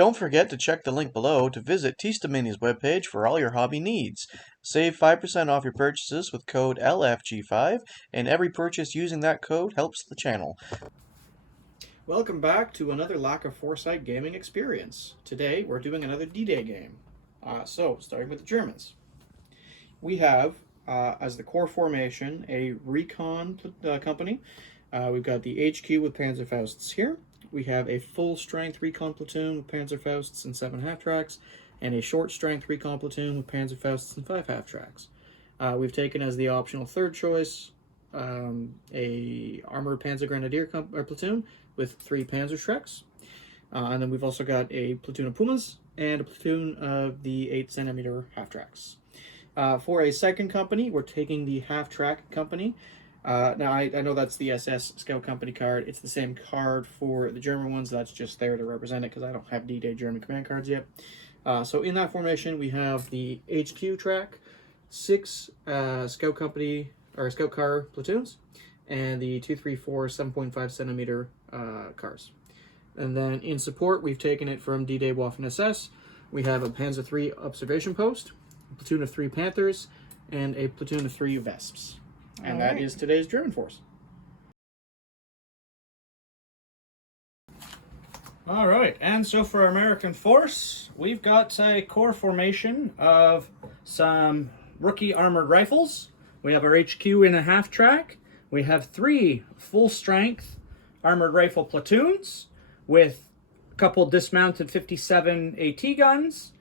Don't forget to check the link below to visit Tistamania's webpage for all your hobby needs. Save 5% off your purchases with code LFG5, and every purchase using that code helps the channel. Welcome back to another Lack of Foresight gaming experience. Today we're doing another D-Day game. Starting with the Germans. We have, as the core formation, a recon company. We've got the HQ with Panzerfausts here. We have a full-strength recon platoon with Panzerfausts and 7 half-tracks, and a short-strength recon platoon with Panzerfausts and 5 half-tracks. We've taken as the optional third choice a armored Panzer Grenadier platoon with 3 Panzerschrecks. And then we've also got a platoon of Pumas and a platoon of the 8cm half-tracks. For a second company, we're taking the half-track company. Now, I know that's the SS Scout Company card. It's the same card for the German ones. That's just there to represent it because I don't have D-Day German command cards yet. So in that formation, we have the HQ track, 6 Scout Company or Scout car platoons, and the 2, 3, 4 7.5cm cars. And then in support, we've taken it from D-Day Waffen-ss. We have a Panzer III observation post, a platoon of 3 Panthers, and a platoon of 3 Wesps. And that is today's German force. All right, and so for our American force, we've got a core formation of some rookie armored rifles. We have our HQ in a half-track. We have 3 full-strength armored rifle platoons with a couple dismounted 57 AT guns.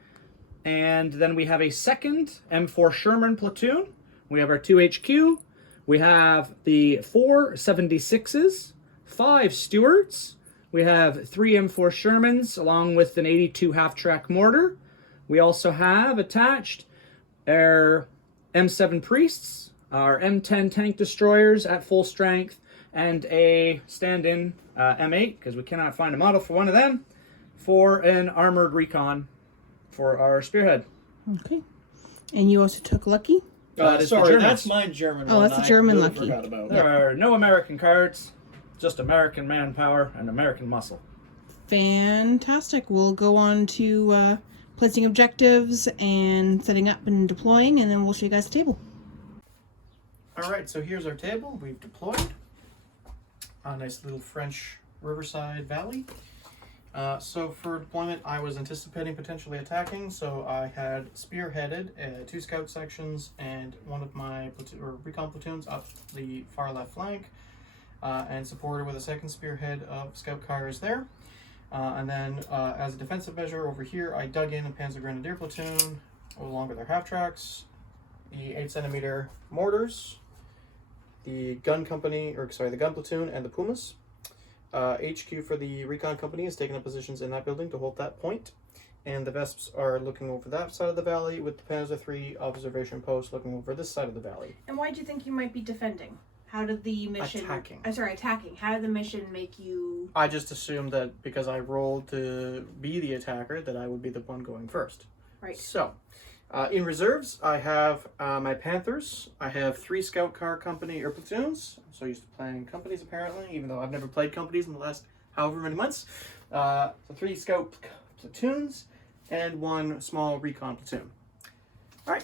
And then we have a second M4 Sherman platoon. We have our 2 HQ. We have the 4 76s, 5 Stuarts. We have 3 M4 Shermans along with an 82 half-track mortar. We also have attached our M7 Priests, our M10 tank destroyers at full strength, and a stand-in M8, because we cannot find a model for one of them, for an armored recon for our spearhead. Okay. And you also took Lucky? Sorry, that's my German one. Oh, that's a German Lucky. Forgot about. There are no American cards, just American manpower and American muscle. Fantastic. We'll go on to placing objectives and setting up and deploying, and then we'll show you guys the table. All right, so here's our table. We've deployed a nice little French riverside valley. So for deployment, I was anticipating potentially attacking, so I had spearheaded 2 scout sections and one of my recon platoons up the far left flank, and supported with a second spearhead of scout cars there. And then as a defensive measure over here, I dug in a Panzer Grenadier platoon along with their half-tracks, the 8cm mortars, the gun platoon, and the Pumas. HQ for the recon company is taking up positions in that building to hold that point, and the Vesps are looking over that side of the valley with the Panzer III observation post looking over this side of the valley. And why do you think you might be defending? How did the mission... Attacking. Attacking. How did the mission make you... I just assumed that because I rolled to be the attacker that I would be the one going first. Right. So, in reserves, I have my Panthers. I have 3 scout car company or platoons. I'm so used to playing companies apparently, even though I've never played companies in the last however many months. So 3 scout platoons and 1 small recon platoon. All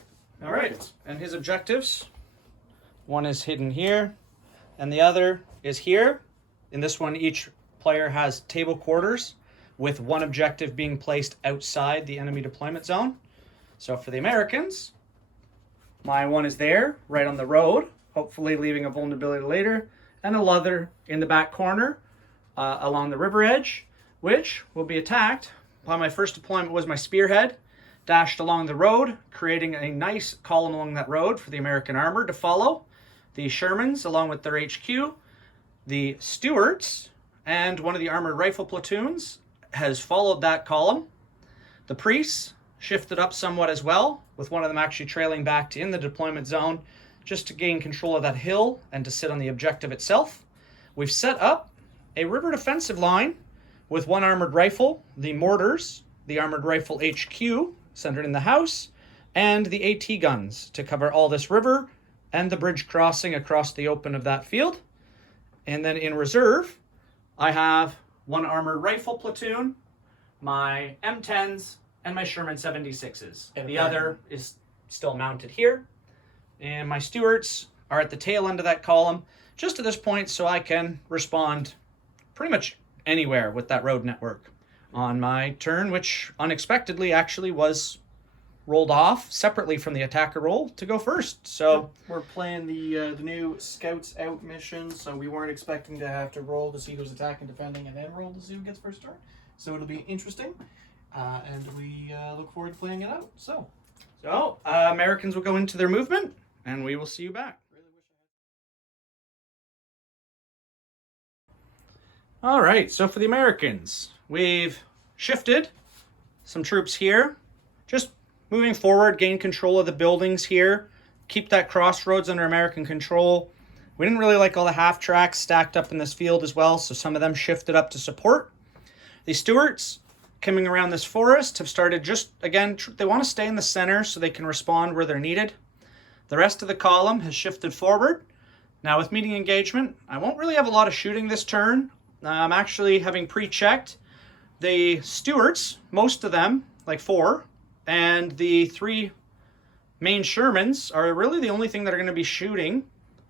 right. And his objectives, one is hidden here, and the other is here. In this one, each player has table quarters, with one objective being placed outside the enemy deployment zone. So for the Americans, my one is there, right on the road, hopefully leaving a vulnerability later, and another in the back corner along the river edge, which will be attacked. Upon my first deployment was my spearhead, dashed along the road, creating a nice column along that road for the American Armour to follow. The Shermans, along with their HQ, the Stuarts, and one of the armored rifle platoons has followed that column. The Priests shifted up somewhat as well, with one of them actually trailing back to in the deployment zone, just to gain control of that hill and to sit on the objective itself. We've set up a river defensive line with 1 armored rifle, the mortars, the armored rifle HQ, centered in the house, and the AT guns to cover all this river and the bridge crossing across the open of that field. And then in reserve, I have 1 armored rifle platoon, my M10s, and my Sherman 76s. And the then- other is still mounted here. And my Stuarts are at the tail end of that column, just to this point, so I can respond pretty much anywhere with that road network on my turn, which unexpectedly actually was rolled off separately from the attacker roll to go first. So we're playing the new Scouts Out mission, so we weren't expecting to have to roll to see who's attacking, defending, and then roll to see who gets first turn. So it'll be interesting, and we look forward to playing it out. So Americans will go into their movement, and we will see you back. All right, so for the Americans, we've shifted some troops here, just moving forward, gain control of the buildings here, keep that crossroads under American control. We didn't really like all the half tracks stacked up in this field as well, so some of them shifted up to support. The Stuarts coming around this forest have started just, again, they want to stay in the center so they can respond where they're needed. The rest of the column has shifted forward. Now with meeting engagement, I won't really have a lot of shooting this turn. I'm actually having pre-checked the Stuarts, most of them, like 4, and the 3 main Shermans are really the only thing that are going to be shooting,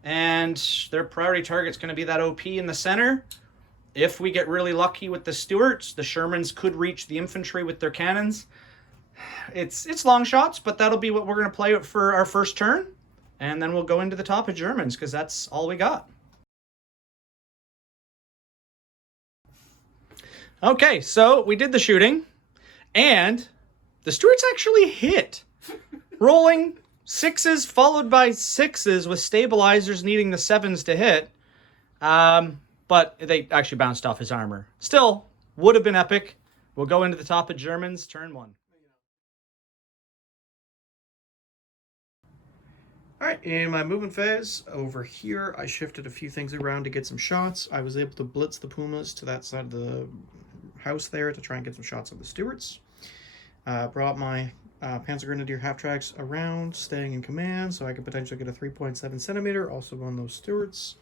and their priority target's going to be that OP in the center. If we get really lucky with the Stuarts, the Shermans could reach the infantry with their cannons. It's long shots, but that'll be what we're going to play for our first turn, and then we'll go into the top of Germans, because that's all we got. Okay, so we did the shooting, and the Stuarts actually hit. Rolling 6s followed by 6s with stabilizers needing the 7s to hit. But they actually bounced off his armor. Still, would have been epic. We'll go into the top of Germans, turn 1. Alright, in my movement phase, over here, I shifted a few things around to get some shots. I was able to blitz the Pumas to that side of the house there to try and get some shots of the Stuarts. Brought my Panzer Grenadier half-tracks around, staying in command, so I could potentially get a 3.7 centimeter, also on those Stuarts.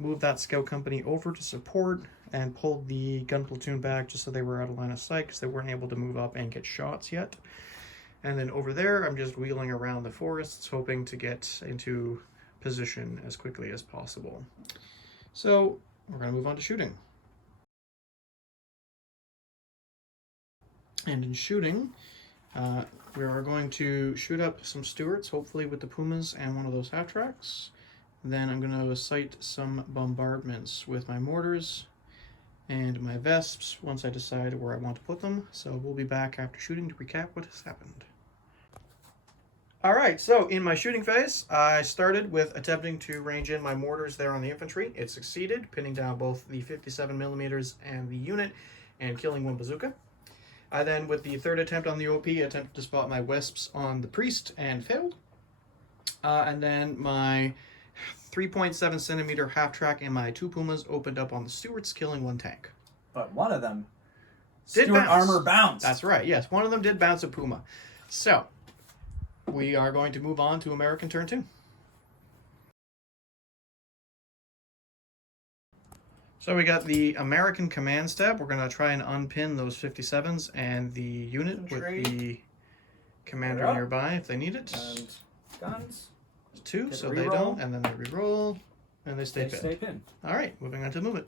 Moved that scout company over to support and pulled the gun platoon back just so they were out of line of sight because they weren't able to move up and get shots yet. And then over there, I'm just wheeling around the forests, hoping to get into position as quickly as possible. So we're going to move on to shooting. And in shooting, we are going to shoot up some Stuarts, hopefully with the Pumas and one of those half-tracks. Then I'm going to sight some bombardments with my mortars and my Vesps once I decide where I want to put them. So we'll be back after shooting to recap what has happened. Alright, so in my shooting phase, I started with attempting to range in my mortars there on the infantry. It succeeded, pinning down both the 57mm and the unit and killing one bazooka. I then, with the third attempt on the OP, attempted to spot my Wisps on the priest and failed. And then my 3.7 centimeter half-track and my 2 Pumas opened up on the Stuarts, killing 1 tank. But one of them, Did Stuart bounce. armor bounced. That's right, yes. One of them did bounce a Puma. So, we are going to move on to American turn 2. So we got the American command step. We're going to try and unpin those 57s and the unit Infantry. with the commander They're up. nearby if they need it. And guns. 2, Get so a they reroll. don't, and then they reroll, and they stay They pinned. stay pinned. Alright, moving on to movement.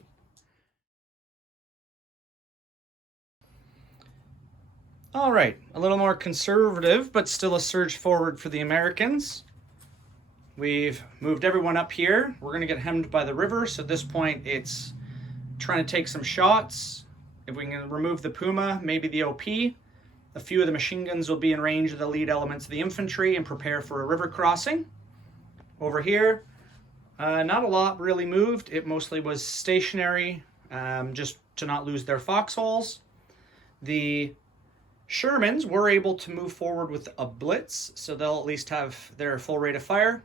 All right, a little more conservative, but still a surge forward for the Americans. We've moved everyone up here. We're going to get hemmed by the river, so at this point it's trying to take some shots. If we can remove the Puma, maybe the OP. A few of the machine guns will be in range of the lead elements of the infantry and prepare for a river crossing. Over here, not a lot really moved. It mostly was stationary, just to not lose their foxholes. The Shermans were able to move forward with a blitz, so they'll at least have their full rate of fire.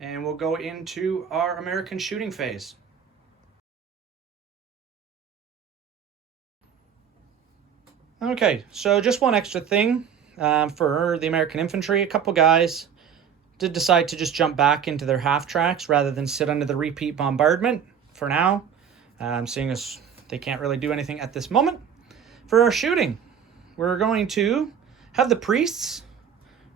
And we'll go into our American shooting phase. Okay, so just one extra thing for the American infantry. A couple guys did decide to just jump back into their half-tracks rather than sit under the repeat bombardment for now, seeing as they can't really do anything at this moment. For our shooting, we're going to have the priests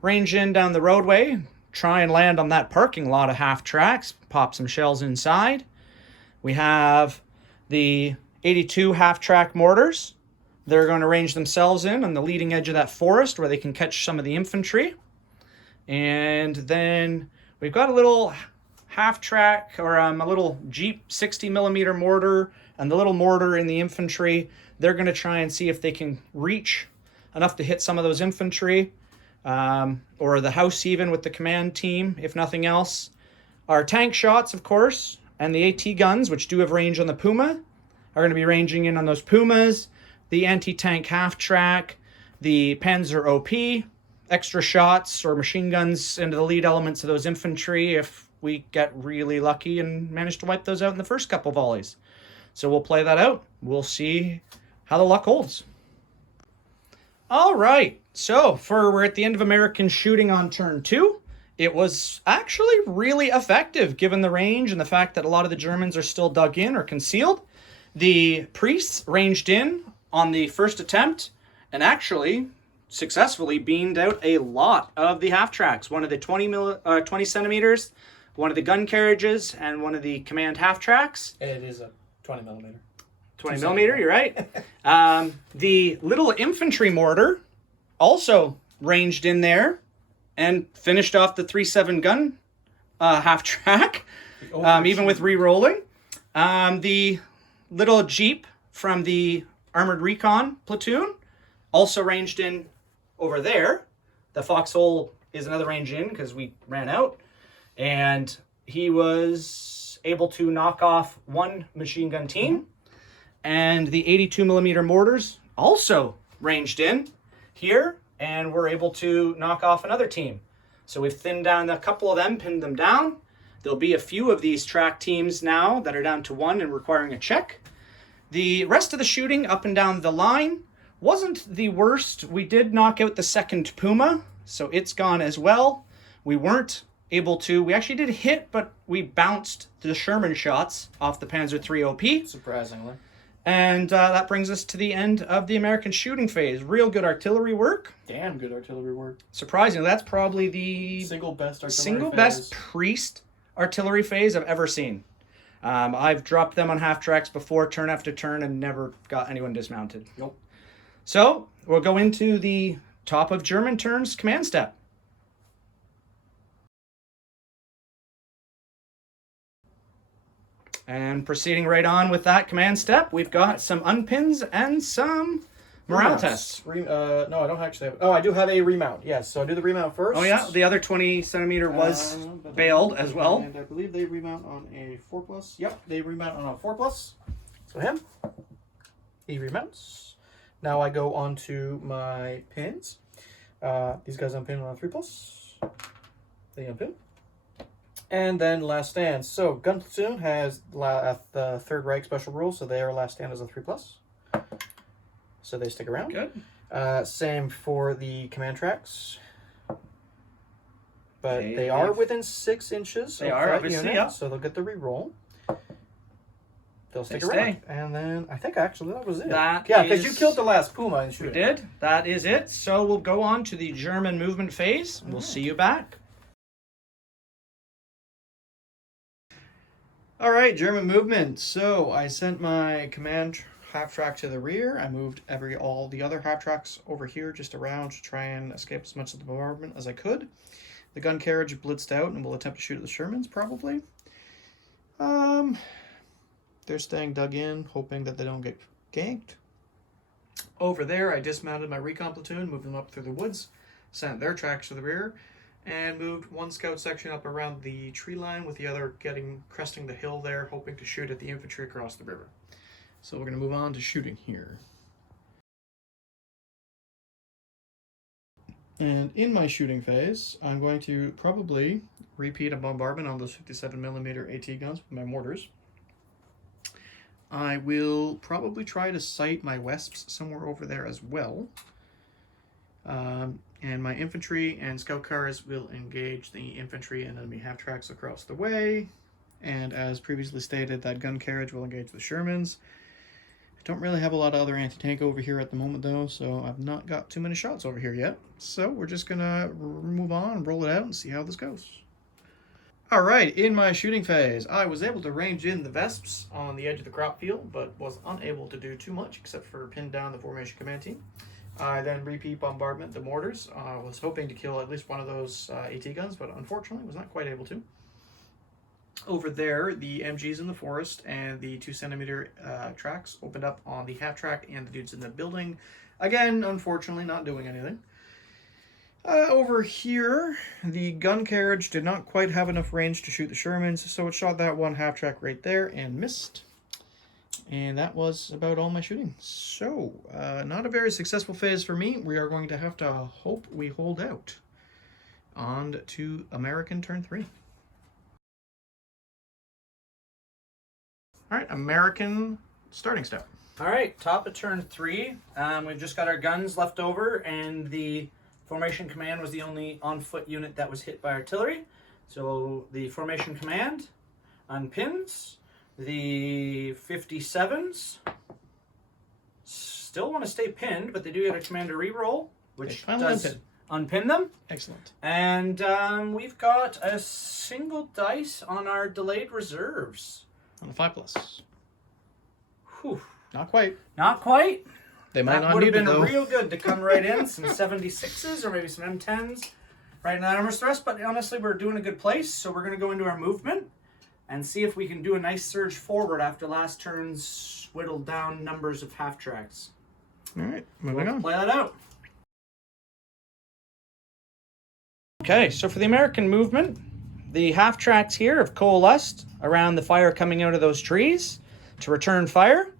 range in down the roadway, try and land on that parking lot of half tracks, pop some shells inside. We have the 82 half track mortars. They're going to range themselves in on the leading edge of that forest where they can catch some of the infantry. And then we've got a little half track or a little Jeep 60 millimeter mortar and the little mortar in the infantry. They're going to try and see if they can reach enough to hit some of those infantry, or the house even with the command team, if nothing else. Our tank shots, of course, and the AT guns, which do have range on the Puma, are going to be ranging in on those Pumas. The anti-tank half-track, the Panzer OP, extra shots or machine guns into the lead elements of those infantry if we get really lucky and manage to wipe those out in the first couple volleys. So we'll play that out. We'll see how the luck holds. All right, so we're at the end of American shooting on turn 2. It was actually really effective given the range and the fact that a lot of the Germans are still dug in or concealed. The priests ranged in on the first attempt and actually successfully beamed out a lot of the half tracks. One of the 20 centimeters, one of the gun carriages, and one of the command half tracks. It is a 20 millimeter. 20 millimeter, you're right. The little infantry mortar also ranged in there and finished off the 3.7 gun half track, even with re-rolling. The little Jeep from the Armored Recon platoon also ranged in over there. The Foxhole is another range in because we ran out. And he was able to knock off one machine gun team. And the 82 millimeter mortars also ranged in here and were able to knock off another team. So we've thinned down a couple of them, pinned them down. There'll be a few of these track teams now that are down to 1 and requiring a check. The rest of the shooting up and down the line wasn't the worst. We did knock out the second Puma, so it's gone as well. We weren't able to, we actually did hit, but we bounced the Sherman shots off the Panzer III OP. Surprisingly. And that brings us to the end of the American shooting phase. Real good artillery work. Damn good artillery work. Surprisingly, that's probably the Single best artillery single phase. best priest artillery phase I've ever seen. I've dropped them on half tracks before, turn after turn, and never got anyone dismounted. Nope. So we'll go into the top of German turns command step. And proceeding right on with that command step, we've got some unpins and some morale Remounts. tests. No, I don't actually have. Oh, I do have a remount. Yes, so I'll do the remount first. Oh yeah, the other 20 centimeter was bailed as well. And I believe they remount on a 4+. Yep, they remount on a 4+. So him, he remounts. Now I go on to my pins. These guys unpin on a 3+. They unpin. And then last stand. So gun platoon has the Third Reich special rule, so their last stand is a 3+. So they stick around. Good. Same for the command tracks. But Okay, they are within 6 inches. They of are, that obviously, unit, yeah. so they'll get the re-roll. They'll stick They around. stay. And then I think actually that was it. That yeah, because you is- killed the last Puma and We shooting. did. That is it. So we'll go on to the German movement phase. We'll see you back. All right, German movement. So I sent my command half track to the rear. I moved all the other half tracks over here just around to try and escape as much of the bombardment as I could. The gun carriage blitzed out and will attempt to shoot at the Shermans probably. They're staying dug in, hoping that they don't get ganked. Over there, I dismounted my recon platoon, moved them up through the woods, sent their tracks to the rear, and moved one scout section up around the tree line with the other cresting the hill there, hoping to shoot at the infantry across the river. So we're going to move on to shooting here. And in my shooting phase, I'm going to probably repeat a bombardment on those 57mm AT guns with my mortars. I will probably try to sight my Wesps somewhere over there as well. And my infantry and scout cars will engage the infantry and enemy half tracks across the way. And as previously stated, that gun carriage will engage the Shermans. Don't really have a lot of other anti-tank over here at the moment though, so I've not got too many shots over here yet. So we're just gonna move on and roll it out and see how this goes. Alright, in my shooting phase, I was able to range in the Vesps on the edge of the crop field, but was unable to do too much except for pin down the formation command team. I then repeat bombardment the mortars. I was hoping to kill at least one of those AT guns, but unfortunately was not quite able to. Over there, the MGs in the forest and the 2-centimeter tracks opened up on the half track and the dudes in the building. Again, unfortunately, not doing anything. Over here, the gun carriage did not quite have enough range to shoot the Shermans, so it shot that one half track right there and missed. And that was about all my shooting. So, not a very successful phase for me. We are going to have to hope we hold out. On to American turn 3. All right, American starting step. All right, top of turn 3. We've just got our guns left over, and the formation command was the only on-foot unit that was hit by artillery. So the formation command unpins. The 57s still want to stay pinned, but they do get a commander reroll, which does unpin them. Excellent. And we've got a single dice on our delayed reserves. On the 5+. Whew. Not quite. Not quite. They might That not would need have it been though. real good to come right in. Some 76s or maybe some M10s right in that armor thrust. But honestly, we're doing a good place. So we're going to go into our movement and see if we can do a nice surge forward after last turn's whittled down numbers of half tracks. All right, moving on. Play that out. Okay, so for the American movement, the half tracks here have coalesced around the fire coming out of those trees to return fire.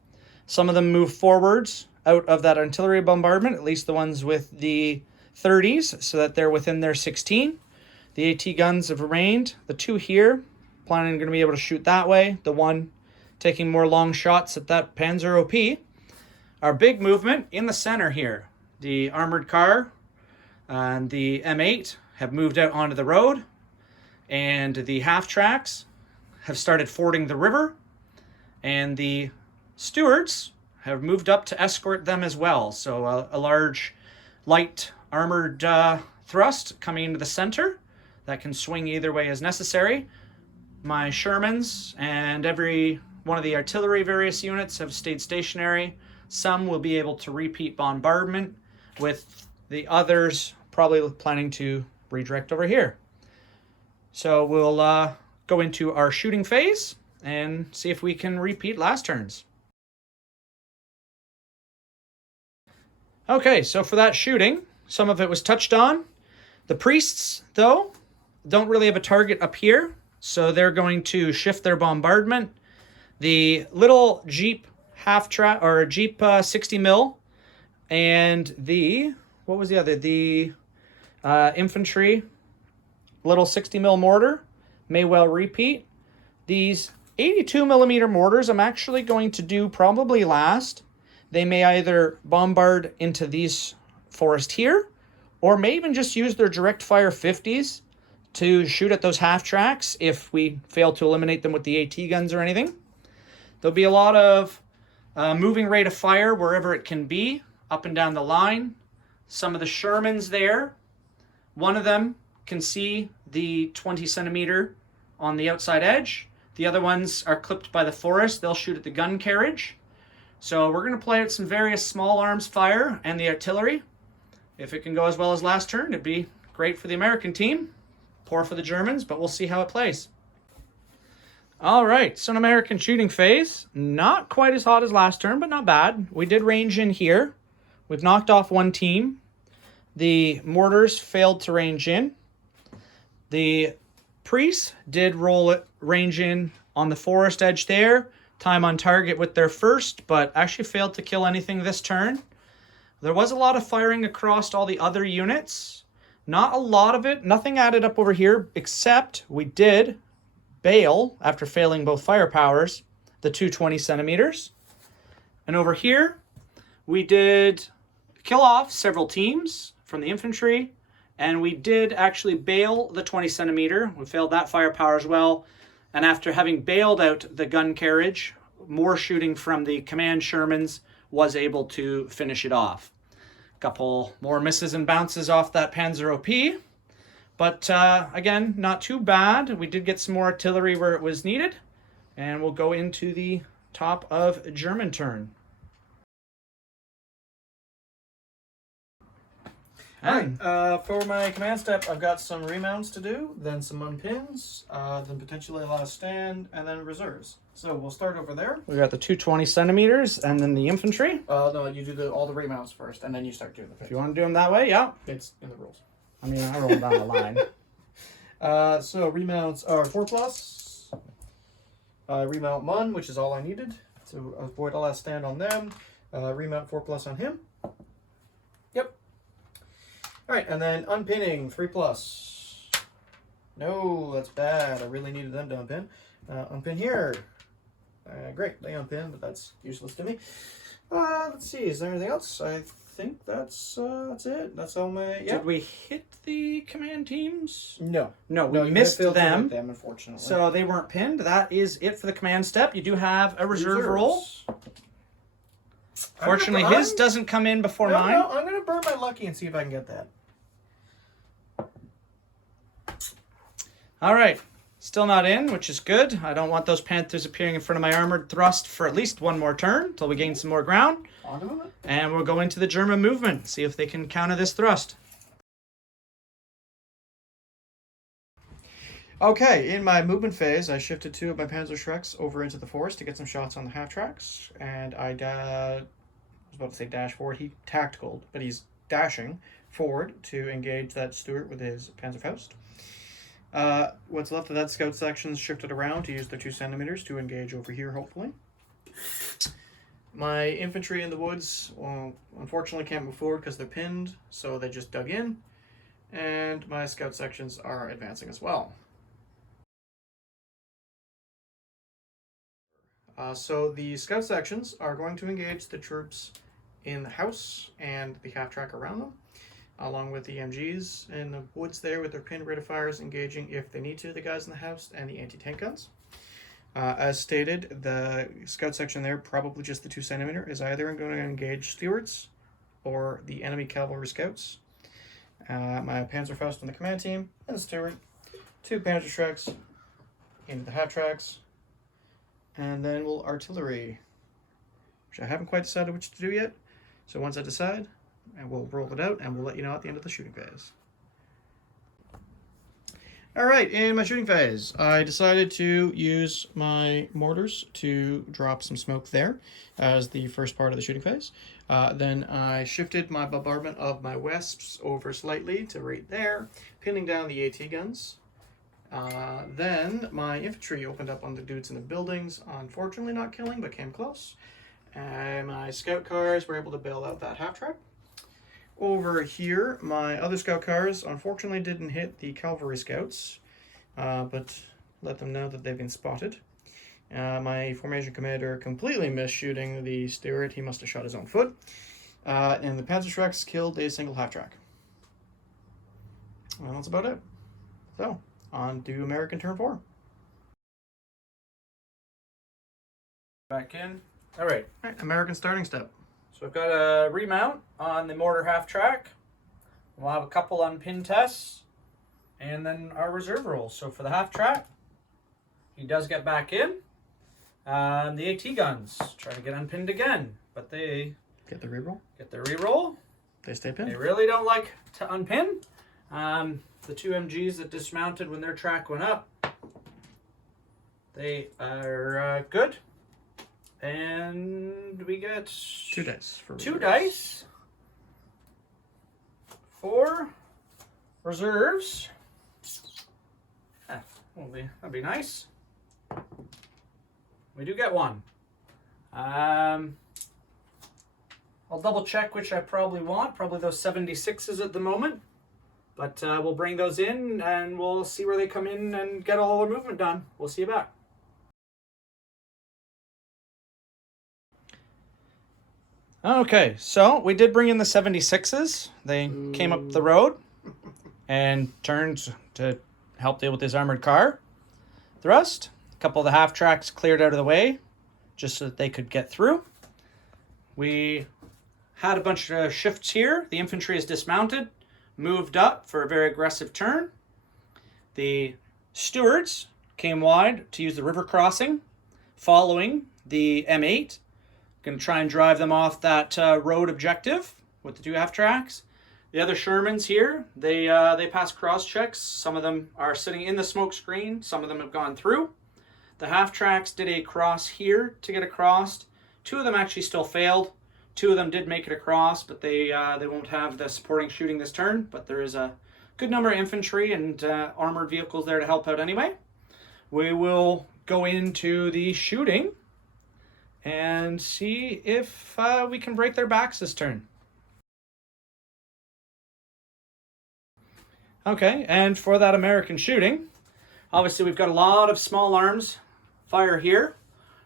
Some of them move forwards out of that artillery bombardment, at least the ones with the 30s, so that they're within their 16. The AT guns have remained. The two here, planning going to be able to shoot that way. The one taking more long shots at that Panzer OP. Our big movement in the center here. The armored car and the M8 have moved out onto the road, and the half tracks have started fording the river, and the stewards have moved up to escort them as well. So a large light armored thrust coming into the center that can swing either way as necessary. My Shermans and every one of the artillery various units have stayed stationary. Some will be able to repeat bombardment, with the others probably planning to redirect over here. So we'll go into our shooting phase and see if we can repeat last turns. Okay, so for that shooting, some of it was touched on. The priests, though, don't really have a target up here, so they're going to shift their bombardment. The little Jeep Jeep 60 mil and the, what was the other? The infantry little 60 mil mortar may well repeat. These 82 millimeter mortars I'm actually going to do probably last. They may either bombard into these forest here, or may even just use their direct fire 50s to shoot at those half tracks if we fail to eliminate them with the AT guns or anything. There'll be a lot of moving rate of fire wherever it can be, up and down the line. Some of the Shermans there, one of them can see the 20 centimeter on the outside edge. The other ones are clipped by the forest. They'll shoot at the gun carriage. So we're going to play out some various small arms fire and the artillery. If it can go as well as last turn, it'd be great for the American team. Poor for the Germans, but we'll see how it plays. All right, so an American shooting phase. Not quite as hot as last turn, but not bad. We did range in here. We've knocked off one team. The mortars failed to range in. The priests did range in on the forest edge there. Time on target with their first, but actually failed to kill anything this turn. There was a lot of firing across all the other units. Not a lot of it. Nothing added up over here, except we did bail, after failing both firepowers, the 220 centimeters. And over here, we did kill off several teams from the infantry, and we did actually bail the 20 centimeter. We failed that firepower as well. And after having bailed out the gun carriage, more shooting from the command Shermans was able to finish it off. A couple more misses and bounces off that Panzer OP. But again, not too bad. We did get some more artillery where it was needed. And we'll go into the top of German turn. Alright, for my command step, I've got some remounts to do, then some unpins, then potentially a last stand, and then reserves. So we'll start over there. We got the 220 centimeters and then the infantry. No, you do all the remounts first, and then you start doing the If pins. you want to do them that way, yeah. It's in the rules. I mean, I roll down the line. So remounts are 4+. Remount Mun, which is all I needed to avoid a last stand on them. Remount 4+ on him. Yep. Alright, and then unpinning 3+. No, that's bad. I really needed them to unpin. Unpin here. Great, they unpin, but that's useless to me. Let's see, is there anything else? I think that's it. That's all my... Yeah. Did we hit the command teams? No. No, we No, you missed failed to hit them. them, unfortunately. So they weren't pinned. That is it for the command step. You do have a reserve roll. Fortunately, his doesn't come in before mine. No, I'm going to burn my lucky and see if I can get that. All right. Still not in, which is good. I don't want those Panthers appearing in front of my armored thrust for at least one more turn until we gain some more ground. On to movement. And we'll go into the German movement, see if they can counter this thrust. Okay, in my movement phase, I shifted 2 of my Panzer Shreks over into the forest to get some shots on the half tracks, and I was about to say dash forward. He tactical, but he's dashing forward to engage that Stuart with his Panzerfaust. What's left of that scout section shifted around to use their 2 centimeters to engage over here, hopefully. My infantry in the woods, well, unfortunately can't move forward because they're pinned, so they just dug in. And my scout sections are advancing as well. So the scout sections are going to engage the troops in the house and the half-track around them, along with the MGs in the woods there with their pinned rate of fires engaging, if they need to, the guys in the house and the anti-tank guns. As stated, the scout section there, probably just the 2 centimeter, is either going to engage Stuarts or the enemy cavalry scouts. My Panzerfaust on the command team and the Stuart, 2 Panzer Shreks into the half-tracks, and then we'll artillery, which I haven't quite decided which to do yet. So once I decide, and we'll roll it out, and we'll let you know at the end of the shooting phase. Alright, in my shooting phase, I decided to use my mortars to drop some smoke there as the first part of the shooting phase. Then I shifted my bombardment of my Wesps over slightly to right there, pinning down the AT guns. Then my infantry opened up on the dudes in the buildings, unfortunately not killing, but came close. And my scout cars were able to bail out that half-track. Over here, my other scout cars unfortunately didn't hit the cavalry scouts, but let them know that they've been spotted. My formation commander completely missed shooting the Stuart. He must have shot his own foot. And the Panzer Shreks killed a single half-track. And that's about it. So, on to American turn 4. Back in. All right. American starting step. So we've got a remount on the mortar half track. We'll have a couple unpin tests and then our reserve rolls. So for the half track, he does get back in. The AT guns try to get unpinned again, but they Get the reroll. get their reroll. They stay They pinned. really don't like to unpin. The 2 MGs that dismounted when their track went up, they are good. And we get 2 dice for 2 reserves. dice for reserves. That'd be nice. We do get 1. I'll double check which I probably want. Probably those 76s at the moment. But we'll bring those in and we'll see where they come in and get all our movement done. We'll see you back. Okay, so we did bring in the 76s. They came up the road and turned to help deal with his armored car thrust. A couple of the half tracks cleared out of the way. just so that they could get through. We had a bunch of shifts here. The infantry is dismounted, moved up for a very aggressive turn. The stewards came wide to use the river crossing, following the M8. Going to try and drive them off that road objective with the 2 half tracks. The other Shermans here, they pass cross checks. Some of them are sitting in the smoke screen. Some of them have gone through. The half tracks did a cross here to get across. 2 of them actually still failed. 2 of them did make it across, but they won't have the supporting shooting this turn. But there is a good number of infantry and armored vehicles there to help out anyway. We will go into the shooting and see if we can break their backs this turn. Okay, and for that American shooting, obviously we've got a lot of small arms fire here.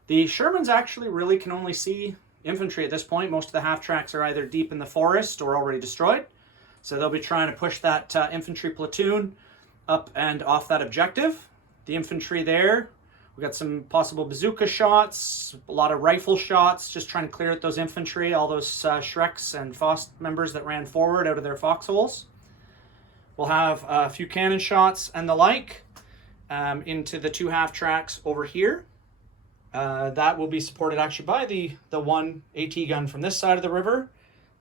The Shermans actually really can only see infantry at this point. Most of the half tracks are either deep in the forest or already destroyed. So they'll be trying to push that infantry platoon up and off that objective. The infantry there, we got some possible bazooka shots, a lot of rifle shots, just trying to clear out those infantry, all those Shreks and Faust members that ran forward out of their foxholes. We'll have a few cannon shots and the like into the 2 half tracks over here. That will be supported actually by the one AT gun from this side of the river,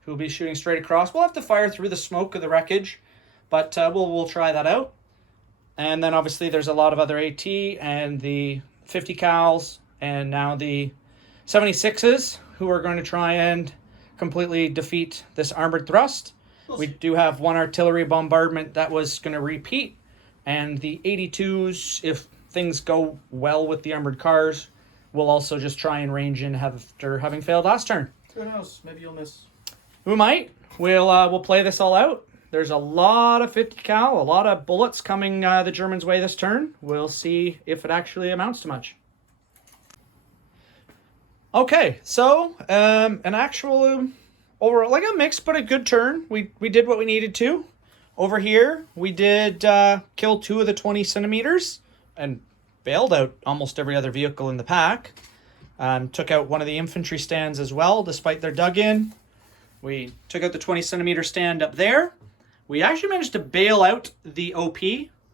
who will be shooting straight across. We'll have to fire through the smoke of the wreckage, but we'll try that out. And then obviously there's a lot of other AT and the 50 cals and now the 76s who are going to try and completely defeat this armored thrust. We do have 1 artillery bombardment that was going to repeat, and the 82s, if things go well with the armored cars, will also just try and range in after having failed last turn. Who knows? Maybe you'll miss. We might. We'll play this all out. There's a lot of 50 cal, a lot of bullets coming the Germans' way this turn. We'll see if it actually amounts to much. Okay, so an actual overall, like a mix, but a good turn. We did what we needed to. Over here, we did kill 2 of the 20 centimeters and bailed out almost every other vehicle in the pack. Took out one of the infantry stands as well, despite their dug-in. We took out the 20 centimeter stand up there. We actually managed to bail out the OP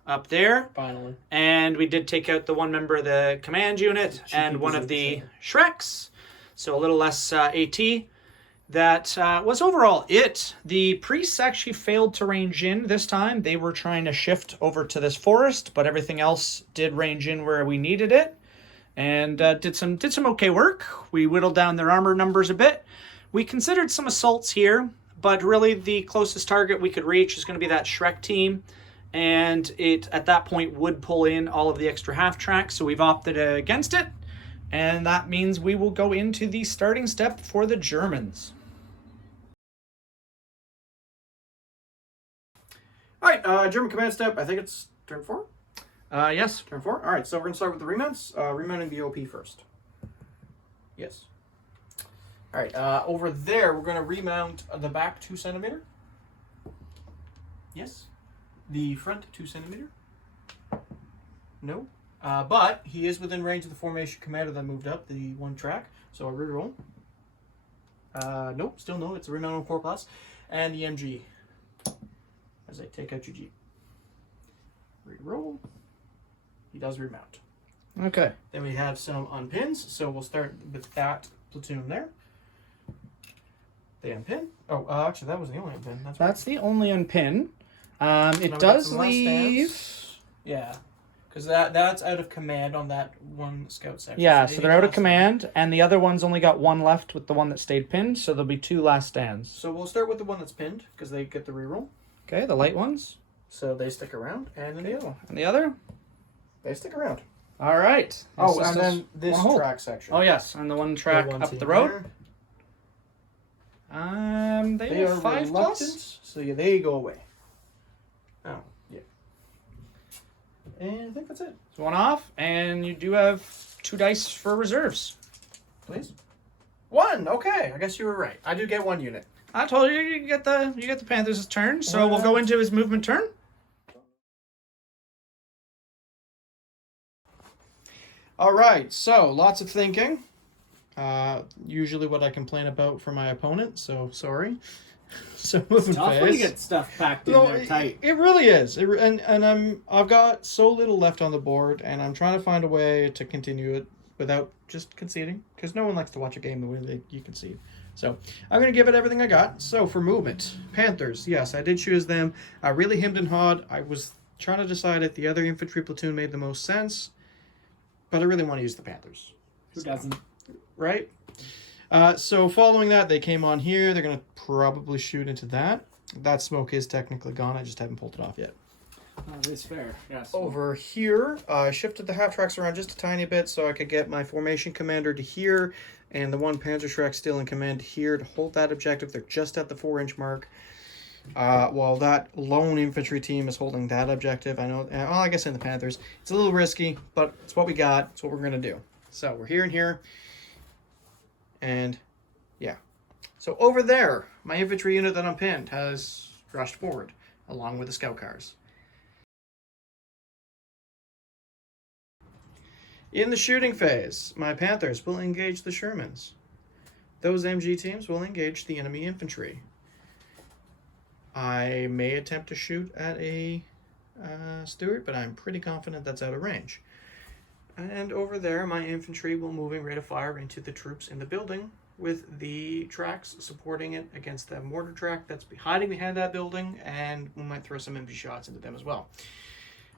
up there. Finally. And we did take out the 1 member of the command unit and one of the Shreks. So a little less AT. That was overall it. The priests actually failed to range in this time. They were trying to shift over to this forest, but everything else did range in where we needed it. And did some okay work. We whittled down their armor numbers a bit. We considered some assaults here, but really the closest target we could reach is going to be that Shrek team. And it, at that point, would pull in all of the extra half tracks, so we've opted against it. And that means we will go into the starting step for the Germans. All right, German command step. I think it's turn 4. Yes. Turn 4. All right, so we're gonna start with the remounts. Remounting the OP first. Yes. All right. Over there, we're gonna remount the back 2 centimeter. Yes. The front 2 centimeter. No. But he is within range of the formation commander that moved up the 1 track. So a reroll. Nope. Still no. It's a remount on core class, and the MG. As I take out your Jeep. Reroll. He does remount. Okay. Then we have some unpins, so we'll start with that platoon there. They unpin. Oh, actually, that was the only unpin. That's the only unpin. Now It we does got some last leave. stands. Yeah, because that's out of command on that 1 scout section. Yeah, they so need they're out of last command, and the other one's only got 1 left with the one that stayed pinned, so there'll be 2 last stands. stand. So we'll start with the one that's pinned because they get the reroll. Okay, the light ones. So they stick around, and then the other one. And the other? They stick around. All right. Oh, This and is then this one hold. track section. Oh, yes, and the one track one up team the road. there. They They are are 5 reluctant, plus. so yeah, they go away. Oh, yeah. And I think that's it. So 1 off, and you do have 2 dice for reserves. Please. 1. Okay, I guess you were right. I do get 1 unit. I told you you get the Panthers' turn, so we'll go into his movement turn. All right, so lots of thinking. Usually what I complain about for my opponent, so sorry. So moving Tough when you phase. get stuff packed in No, there tight. it really is. I've got so little left on the board, and I'm trying to find a way to continue it without just conceding, because no one likes to watch a game the way you concede. So I'm going to give it everything I got. So for movement, Panthers, yes, I did choose them. I really hemmed and hawed. I was trying to decide if the other infantry platoon made the most sense, but I really want to use the Panthers. Who doesn't? Right? So following that, they came on here. They're going to probably shoot into that. That smoke is technically gone. I just haven't pulled it off yet. That is fair. Yes. Over here, I shifted the half tracks around just a tiny bit so I could get my formation commander to here and the one Panzerschreck still in command here to hold that objective. They're just at the 4-inch mark. While that lone infantry team is holding that objective. I know, well, I guess in the Panthers, it's a little risky, but it's what we got. It's what we're going to do. So we're here and here. And yeah. So over there, my infantry unit that I'm pinned has rushed forward along with the scout cars. In the shooting phase, my Panthers will engage the Shermans. Those MG teams will engage the enemy infantry. I may attempt to shoot at a Stuart, but I'm pretty confident that's out of range. And over there, my infantry will moving rate of fire into the troops in the building, with the tracks supporting it against the mortar track that's hiding behind that building, and we might throw some empty shots into them as well.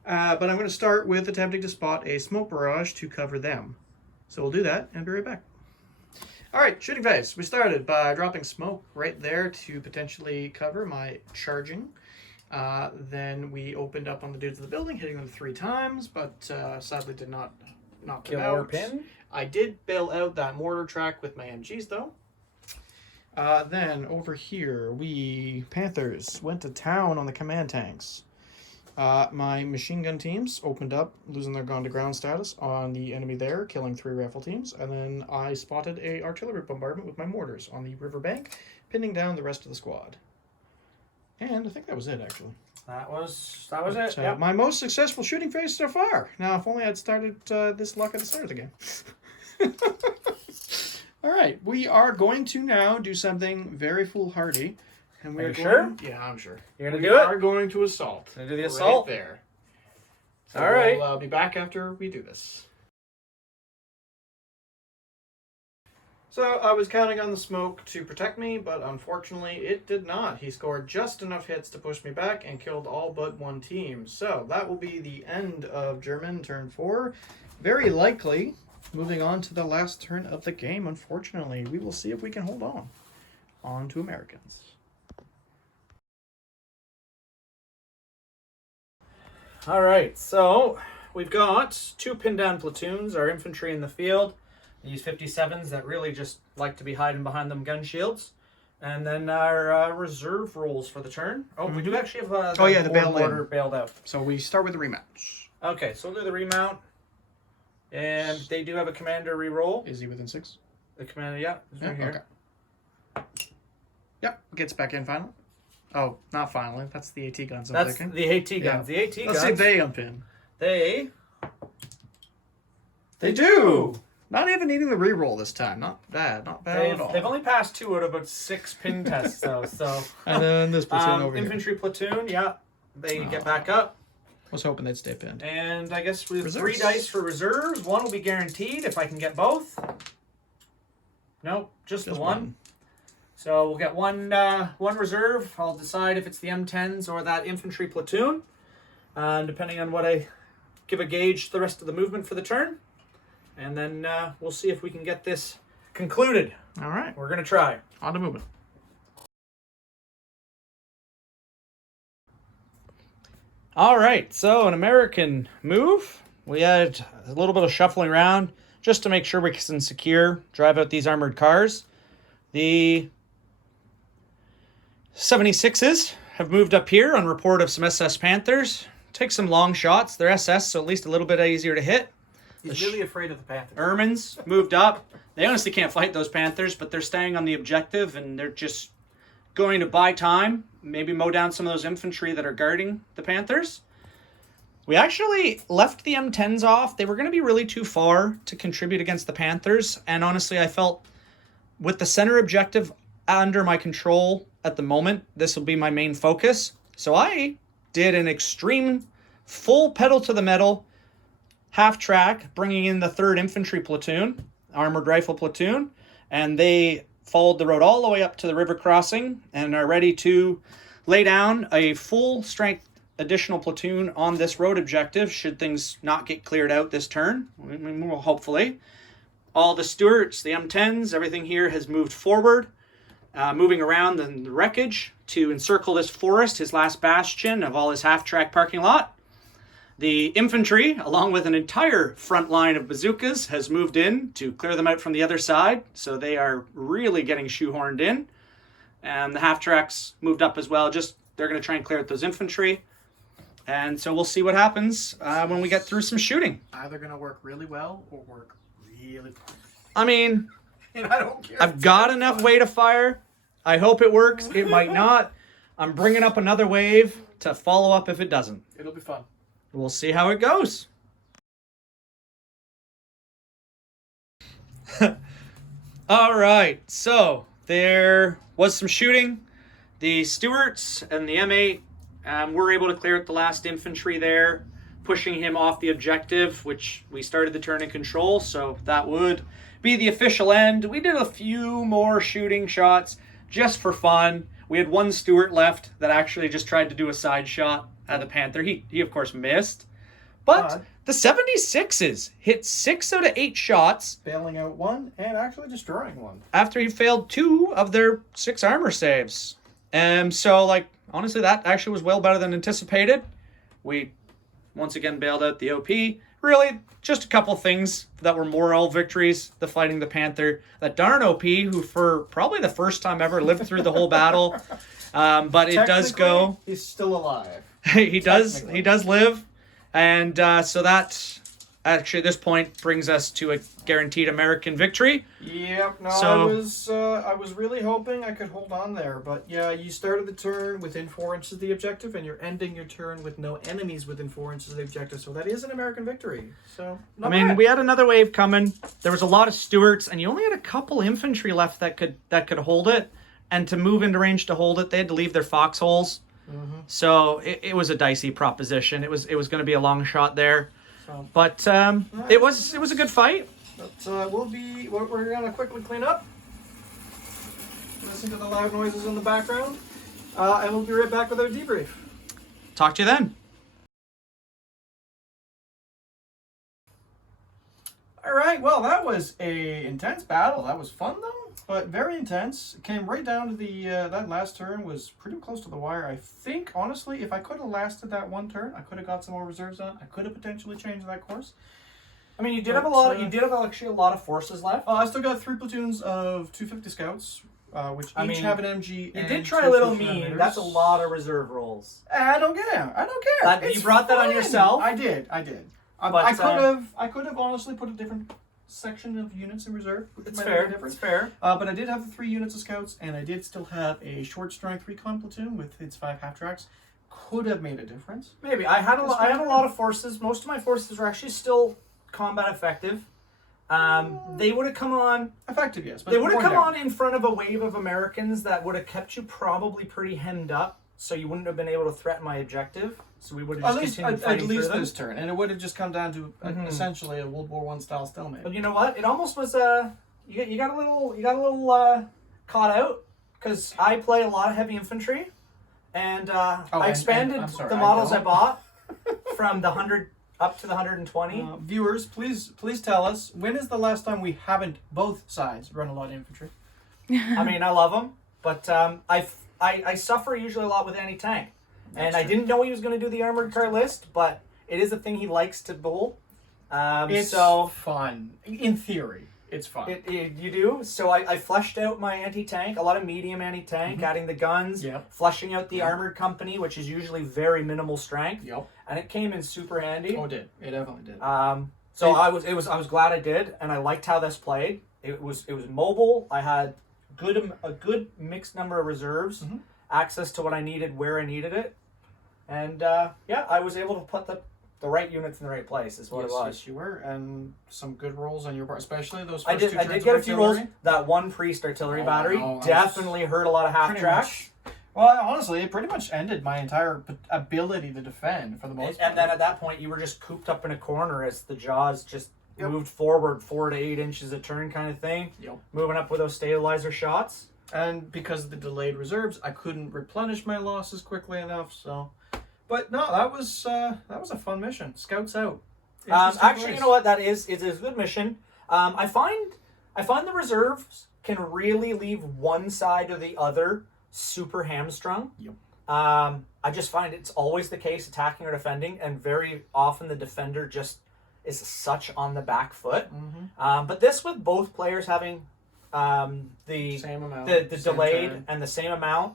But I'm going to start with attempting to spot a smoke barrage to cover them. So we'll do that and be right back. Alright, shooting phase. We started by dropping smoke right there to potentially cover my charging. Then we opened up on the dudes of the building, hitting them 3 times, but sadly did not knock them Kill or out. pin? I did bail out that mortar track with my MGs though. Then over here, we Panthers went to town on the command tanks. My machine gun teams opened up, losing their gone to ground status on the enemy there, killing 3 rifle teams, and then I spotted a artillery bombardment with my mortars on the riverbank, pinning down the rest of the squad. And I think that was it, actually. That was it. Yep. My most successful shooting phase so far. Now, if only I'd started this luck at the start of the game. All right, we are going to now do something very foolhardy. And Are you going, sure? Yeah, I'm sure. You're gonna We do it? are going to assault. Gonna do the Right assault? there. So All right. We'll be back after we do this. So I was counting on the smoke to protect me, but unfortunately it did not. He scored just enough hits to push me back and killed all but 1 team. So that will be the end of German turn 4. Very likely moving on to the last turn of the game, unfortunately. We will see if we can hold on to Americans. All right, so we've got 2 pinned down platoons, our infantry in the field. These 57s that really just like to be hiding behind them gun shields. And then our reserve rolls for the turn. Oh, we do actually have the bail mortar bailed out. So we start with the rematch. Okay, so we'll do the remount. And they do have a commander reroll. Is he within 6? The commander, yeah, is right here. Okay. Yep, gets back in finally. Oh, not finally. That's the AT guns I'm That's thinking. the AT guns. Yeah. The AT Let's guns. see if they unpin. They do. Not even needing the reroll this time. Not bad at all. They've only passed 2 out of about 6 pin tests, though. So And then this platoon over infantry platoon, yeah, they get back up. was hoping they'd stay pinned. And I guess we have Reserves. 3 dice for reserves. 1 will be guaranteed if I can get both. Nope, just the one. So we'll get one reserve. I'll decide if it's the M10s or that infantry platoon. And depending on what I give a gauge the rest of the movement for the turn. And then we'll see if we can get this concluded. All right. We're going to try. On to movement. All right, so an American move. We had a little bit of shuffling around just to make sure we can secure, drive out these armored cars. The 76s have moved up here on report of some SS Panthers. Take some long shots. They're SS, so at least a little bit easier to hit. He's really afraid of the Panthers. Ermines moved up. They honestly can't fight those Panthers, but they're staying on the objective, and they're just going to buy time, maybe mow down some of those infantry that are guarding the Panthers. We actually left the M10s off. They were going to be really too far to contribute against the Panthers. And honestly, I felt with the center objective under my control at the moment, this will be my main focus. So I did an extreme full pedal to the metal half track, bringing in the 3rd Infantry Platoon, Armored Rifle Platoon, and they followed the road all the way up to the river crossing and are ready to lay down a full strength additional platoon on this road objective should things not get cleared out this turn. Well, hopefully. All the Stuarts, the M10s, everything here has moved forward, moving around the wreckage to encircle this forest, his last bastion of all his half-track parking lot. The infantry, along with an entire front line of bazookas, has moved in to clear them out from the other side, so they are really getting shoehorned in. And the half-tracks moved up as well, they're going to try and clear out those infantry. And so we'll see what happens when we get through some shooting. Either going to work really well or work really poorly. I mean, And I don't care. I've got enough way to fire. I hope it works. It might not. I'm bringing up another wave to follow up if it doesn't. It'll be fun. We'll see how it goes. All right, so there was some shooting. The Stuarts and the M8 were able to clear out the last infantry there, pushing him off the objective, which we started the turn in control, so that would be the official end. We did a few more shooting shots just for fun. We had one Stuart left that actually just tried to do a side shot at the Panther. He of course missed. But the 76s hit 6 out of 8 shots. Bailing out one and actually destroying one. After he failed 2 of their 6 armor saves. So, like, honestly, that actually was well better than anticipated. We once again bailed out the OP. Really, just a couple things that were moral victories. The fighting the Panther. That darn OP, who for probably the first time ever lived through the whole battle. But it does go. He's still alive. He does live. And so that, actually, at this point, brings us to a guaranteed American victory. Yep. No, So- I was really hoping I could hold on there, but yeah, you started the turn within 4 inches of the objective, and you're ending your turn with no enemies within 4 inches of the objective. So that is an American victory. So I mean, we had another wave coming. There was a lot of Stuarts, and you only had a couple infantry left that could hold it. And to move into range to hold it, they had to leave their foxholes. Mm-hmm. So it was a dicey proposition. It was going to be a long shot there, So, but it was a good fight. but we're gonna quickly clean up. Listen to the loud noises in the background, and we'll be right back with our debrief. Talk to you then. All right, well, that was a intense battle. That was fun, though, but very intense. It came right down to the, that last turn was pretty close to the wire. I think, honestly, if I could have lasted that one turn, I could have got some more reserves on. I could have potentially changed that course. I mean, you did have a lot. You did have actually a lot of forces left. I still got 3 platoons of 250 scouts, which I each mean, have an MG. You and did try 2 a little fusion mean. emitters. That's a lot of reserve rolls. I don't care. I don't care. You It's brought that on fun. yourself. I did. But, I could have honestly put a different section of units in reserve. Which It's might fair. make a difference. It's fair. But I did have the 3 units of scouts, and I did still have a short strength recon platoon with its 5 half tracks. Could have made a difference. Maybe I had a lot of forces. Most of my forces were actually still combat effective. They would have come on. Effective, yes. But They would have worn come down. on in front of a wave of Americans that would have kept you probably pretty hemmed up, so you wouldn't have been able to threaten my objective. So we would have just continued At fighting least through them. this turn, and it would have just come down to essentially a World War I style stalemate. But you know what? It almost was you got a little caught out because I play a lot of heavy infantry, and I expanded I'm sorry, the I models I don't. bought from the 100 up to the 120. Viewers, please tell us, when is the last time we haven't both sides run a lot of infantry? I mean, I love them, but I suffer usually a lot with anti-tank. And I didn't know he was going to do the armored car list, but it is a thing he likes to bowl. It's so fun. In theory, it's fun. you do. So I fleshed out my anti-tank, a lot of medium anti-tank, adding the guns, Yep. fleshing out the armored company, which is usually very minimal strength. Yep. And it came in super handy. Oh, it did. It definitely did. So I was glad I did, and I liked how this played. It was mobile. I had a good mixed number of reserves, access to what I needed where I needed it, and I was able to put the the right units in the right place is what it was. Yes, you were, and some good rolls on your part, especially those I first two did turns get of a few rolls. artillery. That one priest artillery Oh, battery no, that was definitely hurt a lot of half pretty tracks. Well, honestly, it pretty much ended my entire ability to defend for the most part. And then at that point, you were just cooped up in a corner as the jaws just Yep. moved forward 4 to 8 inches a turn kind of thing. Yep. Moving up with those stabilizer shots. And because of the delayed reserves, I couldn't replenish my losses quickly enough. So, but no, that was a fun mission. Scouts out. Interesting Actually, place. you know what? That is a good mission. I find the reserves can really leave one side or the other super hamstrung. Yep. I just find it's always the case attacking or defending, and very often the defender just is such on the back foot. Mm-hmm. But this with both players having the Same amount. the same delayed turn. and the same amount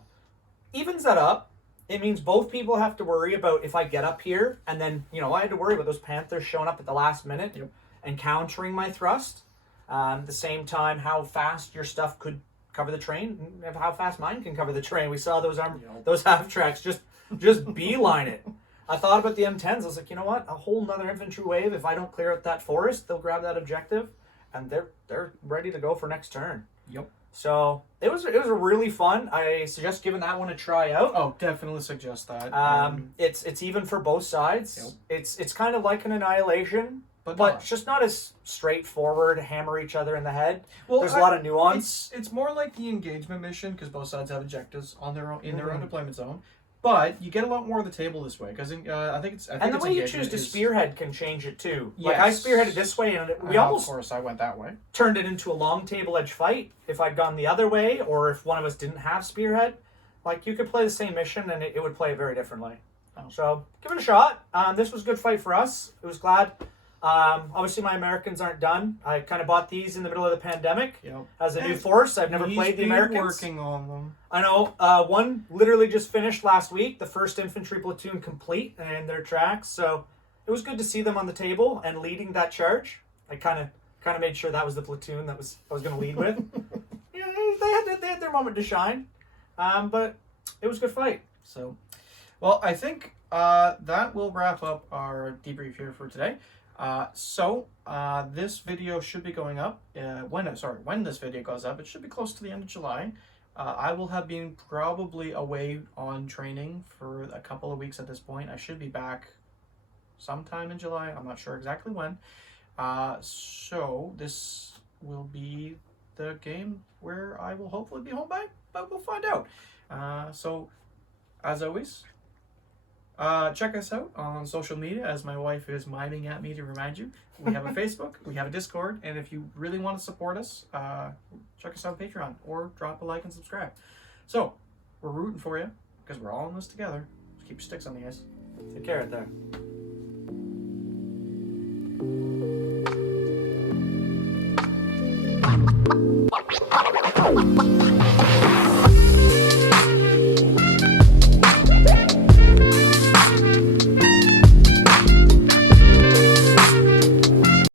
evens that up. It means both people have to worry about if I get up here and then, I had to worry about those Panthers showing up at the last minute Yep. and countering my thrust. At the same time, how fast your stuff could cover the train, and how fast mine can cover the train. We saw those Yep. those half tracks just beeline it. I thought about the M10s. I was like, you know what? A whole nother infantry wave. If I don't clear out that forest, they'll grab that objective, and they're ready to go for next turn. Yep. So it was a really fun. I suggest giving that one a try out. Oh, definitely suggest that. It's even for both sides. Yep. It's kind of like an Annihilation, but not. it's just not as straightforward. Hammer each other in the head. Well, There's a lot of nuance. It's more like the engagement mission because both sides have objectives on their own their own Mhm. deployment zone. But you get a lot more of the table this way because I think it's. And the way you choose engagement to is- spearhead can change it too. Like I Yes. spearheaded this way, and we Of almost course, I went that way. turned it into a long table edge fight if I'd gone the other way, or if one of us didn't have spearhead. Like you could play the same mission and it would play very differently. Oh. So give it a shot. This was a good fight for us. It was glad. Obviously my Americans aren't done. I kind of bought these in the middle of the pandemic Yep. as a new force. I've never He's played the been Americans. working on them. I know. One literally just finished last week. The first infantry platoon complete and their tracks. So it was good to see them on the table and leading that charge. I kind of made sure that was the platoon I was going to lead with. They had their moment to shine, but it was a good fight. So, well, I think that will wrap up our debrief here for today. This video should be going up when this video goes up. It should be close to the end of July. I will have been probably away on training for a couple of weeks at this point. I should be back sometime in July. I'm not sure exactly when. So this will be the game where I will hopefully be home by, but we'll find out. So as always, check us out on social media, as my wife is miming at me to remind you. We have a Facebook, we have a Discord, and if you really want to support us, check us out on Patreon or drop a like and subscribe. So, we're rooting for you because we're all in this together. Just keep your sticks on the ice. Take care out there.